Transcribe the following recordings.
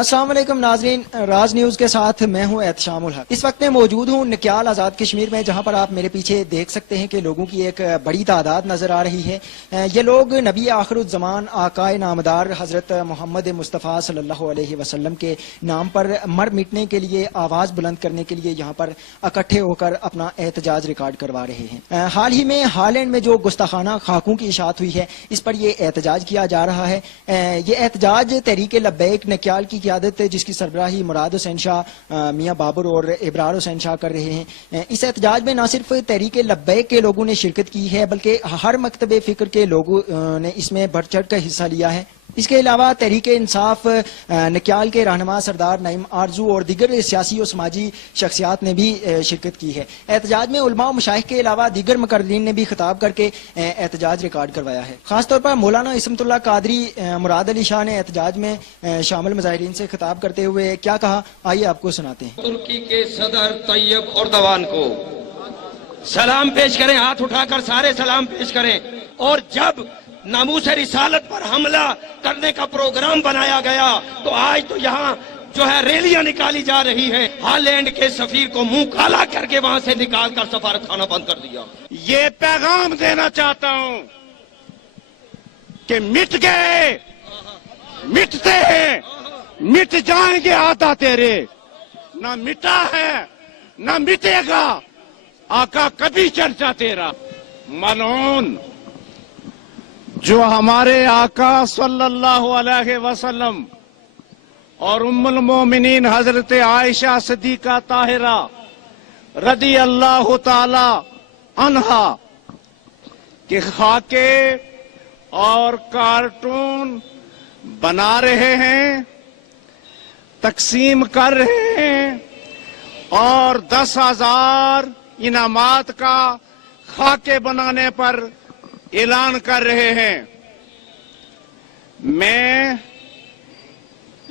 السلام علیکم ناظرین، راز نیوز کے ساتھ میں ہوں احتشام الحق۔ اس وقت میں موجود ہوں نکیال آزاد کشمیر میں، جہاں پر آپ میرے پیچھے دیکھ سکتے ہیں کہ لوگوں کی ایک بڑی تعداد نظر آ رہی ہے۔ یہ لوگ نبی آخر الزمان آقائے نامدار حضرت محمد مصطفیٰ صلی اللہ علیہ وسلم کے نام پر مر مٹنے کے لیے، آواز بلند کرنے کے لیے یہاں پر اکٹھے ہو کر اپنا احتجاج ریکارڈ کروا رہے ہیں۔ حال ہی میں ہالینڈ میں جو گستاخانہ خاکوں کی اشاعت ہوئی ہے، اس پر یہ احتجاج کیا جا رہا ہے۔ یہ احتجاج تحریک لبیک نکیال کی قیادت، جس کی سربراہی مراد حسین شاہ، میاں بابر اور ابرار حسین شاہ کر رہے ہیں۔ اس احتجاج میں نہ صرف تحریک لبیک کے لوگوں نے شرکت کی ہے، بلکہ ہر مکتب فکر کے لوگوں نے اس میں بڑھ چڑھ کر حصہ لیا ہے۔ اس کے علاوہ تحریک انصاف نکیال کے رہنما سردار نعیم آرزو اور دیگر سیاسی و سماجی شخصیات نے بھی شرکت کی ہے۔ احتجاج میں علماء و مشائخ کے علاوہ دیگر مقررین نے بھی خطاب کر کے احتجاج ریکارڈ کروایا ہے۔ خاص طور پر مولانا عصمت اللہ قادری مراد علی شاہ نے احتجاج میں شامل مظاہرین سے خطاب کرتے ہوئے کیا کہا، آئیے آپ کو سناتے ہیں۔ ترکی کے صدر طیب اردوان کو سلام پیش کریں، ہاتھ اٹھا کر سارے سلام پیش کریں۔ اور جب ناموس رسالت پر حملہ کرنے کا پروگرام بنایا گیا تو آج تو یہاں جو ہے ریلیاں نکالی جا رہی ہیں۔ ہالینڈ کے سفیر کو منہ کالا کر کے وہاں سے نکال کر سفارت خانہ بند کر دیا۔ یہ پیغام دینا چاہتا ہوں کہ مٹ گئے، مٹتے ہیں، مٹ جائیں گے آتا تیرے، نہ مٹا ہے نہ مٹے گا آقا کبھی چرچا تیرا۔ ملعون جو ہمارے آقا صلی اللہ علیہ وسلم اور ام المومنین حضرت عائشہ صدیقہ طاہرہ رضی اللہ تعالی عنہا کے خاکے اور کارٹون بنا رہے ہیں، تقسیم کر رہے ہیں اور 10,000 انعامات کا خاکے بنانے پر اعلان کر رہے ہیں۔ میں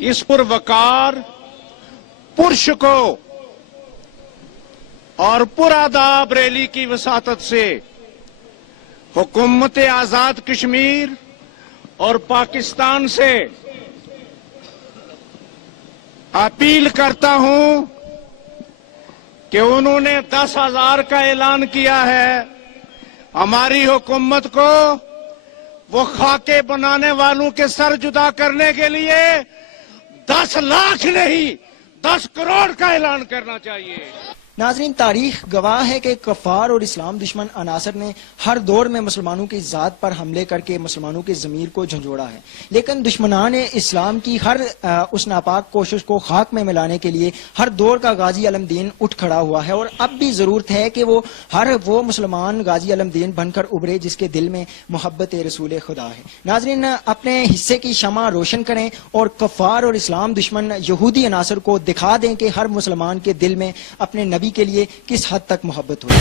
اس پروقار، پرشکو اور پراداب ریلی کی وساطت سے حکومت آزاد کشمیر اور پاکستان سے اپیل کرتا ہوں کہ انہوں نے 10,000 کا اعلان کیا ہے، ہماری حکومت کو وہ خاکے بنانے والوں کے سر جدا کرنے کے لیے 10 لاکھ نہیں 10 کروڑ کا اعلان کرنا چاہیے۔ ناظرین، تاریخ گواہ ہے کہ کفار اور اسلام دشمن عناصر نے ہر دور میں مسلمانوں کی ذات پر حملے کر کے مسلمانوں کے ضمیر کو جھنجھوڑا ہے، لیکن دشمنان اسلام کی ہر اس ناپاک کوشش کو خاک میں ملانے کے لیے ہر دور کا غازی علم دین اٹھ کھڑا ہوا ہے، اور اب بھی ضرورت ہے کہ وہ مسلمان غازی علم دین بن کر ابھرے جس کے دل میں محبت رسول خدا ہے۔ ناظرین، اپنے حصے کی شمع روشن کریں اور کفار اور اسلام دشمن یہودی عناصر کو دکھا دیں کہ ہر مسلمان کے دل میں اپنے نبی کے لیے کس حد تک محبت ہوئی۔